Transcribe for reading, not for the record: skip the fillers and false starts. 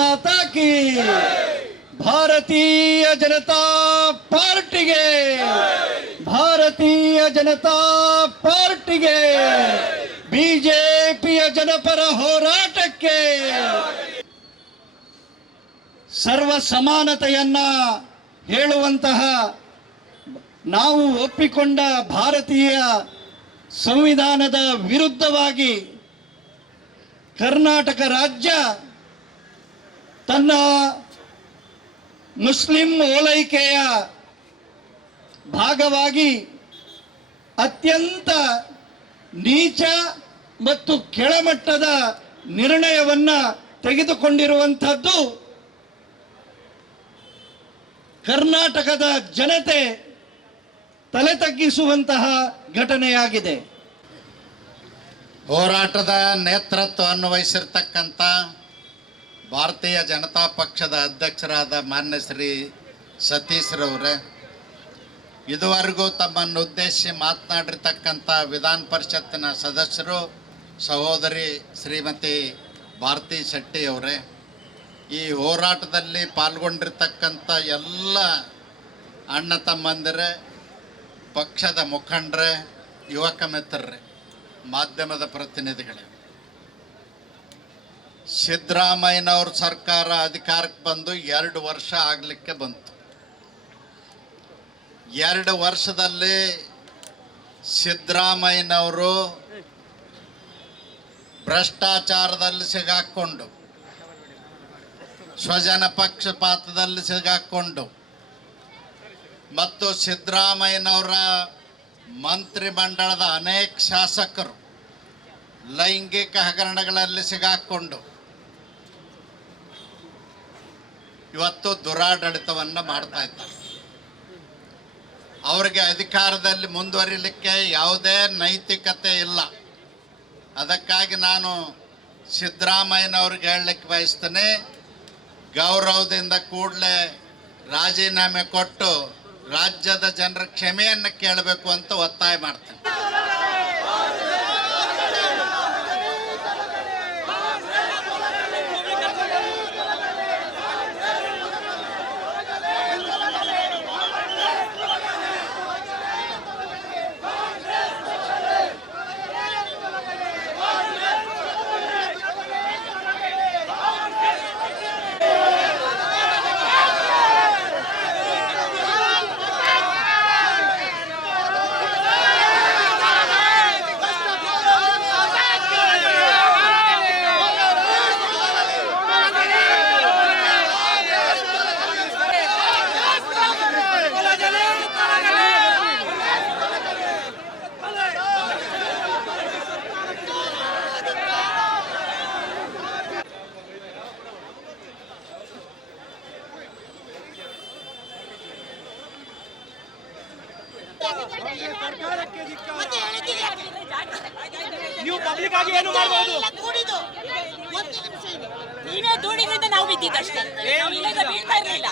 ಮಾತಾ ಕಿ, ಭಾರತೀಯ ಜನತಾ ಪಾರ್ಟಿಗೆ, ಭಾರತೀಯ ಜನತಾ ಪಾರ್ಟಿಗೆ, ಬಿಜೆಪಿಯ ಜನಪರ ಹೋರಾಟಕ್ಕೆ. ಸರ್ವ ಸಮಾನತೆಯನ್ನ ಹೇಳುವಂತಹ ನಾವು ಒಪ್ಪಿಕೊಂಡ ಭಾರತೀಯ ಸಂವಿಧಾನದ ವಿರುದ್ಧವಾಗಿ ಕರ್ನಾಟಕ ರಾಜ್ಯ ತನ್ನ ಮುಸ್ಲಿಂ ಓಲೈಕೆಯ ಭಾಗವಾಗಿ ಅತ್ಯಂತ ನೀಚ ಮತ್ತು ಕೆಳಮಟ್ಟದ ನಿರ್ಣಯವನ್ನ ತೆಗೆದುಕೊಂಡಿರುವಂಥದ್ದು ಕರ್ನಾಟಕದ ಜನತೆ ತಲೆ ತಗ್ಗಿಸುವಂತಹ ಘಟನೆಯಾಗಿದೆ. ಹೋರಾಟದ ನೇತೃತ್ವವನ್ನು ವಹಿಸಿರ್ತಕ್ಕಂಥ ಭಾರತೀಯ ಜನತಾ ಪಕ್ಷದ ಅಧ್ಯಕ್ಷರಾದ ಮಾನ್ಯ ಶ್ರೀ ಸತೀಶ್ರವರೇ, ಇದುವರೆಗೂ ತಮ್ಮನ್ನು ಉದ್ದೇಶಿಸಿ ಮಾತನಾಡಿರ್ತಕ್ಕಂಥ ವಿಧಾನ ಪರಿಷತ್ತಿನ ಸದಸ್ಯರು ಸಹೋದರಿ ಶ್ರೀಮತಿ ಭಾರತಿ ಶೆಟ್ಟಿಯವರೇ, ಈ ಹೋರಾಟದಲ್ಲಿ ಪಾಲ್ಗೊಂಡಿರ್ತಕ್ಕಂಥ ಎಲ್ಲ ಅಣ್ಣ ತಮ್ಮಂದಿರೇ, ಪಕ್ಷದ ಮುಖಂಡರೇ, ಯುವಕ ಮಿತ್ರರೇ, ಮಾಧ್ಯಮದ ಪ್ರತಿನಿಧಿಗಳೇ, ಸಿದ್ದರಾಮಯ್ಯನವ್ರ ಸರ್ಕಾರ ಅಧಿಕಾರಕ್ಕೆ ಬಂದು 2 ವರ್ಷ ಆಗಲಿಕ್ಕೆ ಬಂತು. 2 ವರ್ಷದಲ್ಲಿ ಸಿದ್ದರಾಮಯ್ಯನವರು ಭ್ರಷ್ಟಾಚಾರದಲ್ಲಿ ಸಿಗಾಕೊಂಡು, ಸ್ವಜನ ಪಕ್ಷಪಾತದಲ್ಲಿ ಸಿಗಾಕೊಂಡು ಮತ್ತು ಸಿದ್ದರಾಮಯ್ಯನವರ ಮಂತ್ರಿಮಂಡಲದ ಅನೇಕ ಶಾಸಕರು ಲೈಂಗಿಕ ಹಗರಣಗಳಲ್ಲಿ ಸಿಗಾಕೊಂಡು ಇವತ್ತು ದುರಾಡಳಿತವನ್ನು ಮಾಡ್ತಾ ಇದ್ದಾರೆ. ಅವರಿಗೆ ಅಧಿಕಾರದಲ್ಲಿ ಮುಂದುವರಿಲಿಕ್ಕೆ ಯಾವುದೇ ನೈತಿಕತೆ ಇಲ್ಲ. ಅದಕ್ಕಾಗಿ ನಾನು ಸಿದ್ದರಾಮಯ್ಯನವ್ರಿಗೆ ಹೇಳಲಿಕ್ಕೆ ಬಯಸ್ತೇನೆ, ಗೌರವದಿಂದ ಕೂಡಲೇ ರಾಜೀನಾಮೆ ಕೊಟ್ಟು ರಾಜ್ಯದ ಜನರ ಕ್ಷಮೆಯನ್ನು ಕೇಳಬೇಕು ಅಂತ ಒತ್ತಾಯ ಮಾಡ್ತೇನೆ. ನೀವು ಪಬ್ಲಿಕ್ ಆಗಿ ಏನು ಮಾಡಬಹುದು? ನೀವೇ ದೂಡಿನಿಂದ ನಾವು ಬಿದ್ದಿದ್ದಷ್ಟೇ, ಬೀಳ್ತಾ ಇರಲಿಲ್ಲ.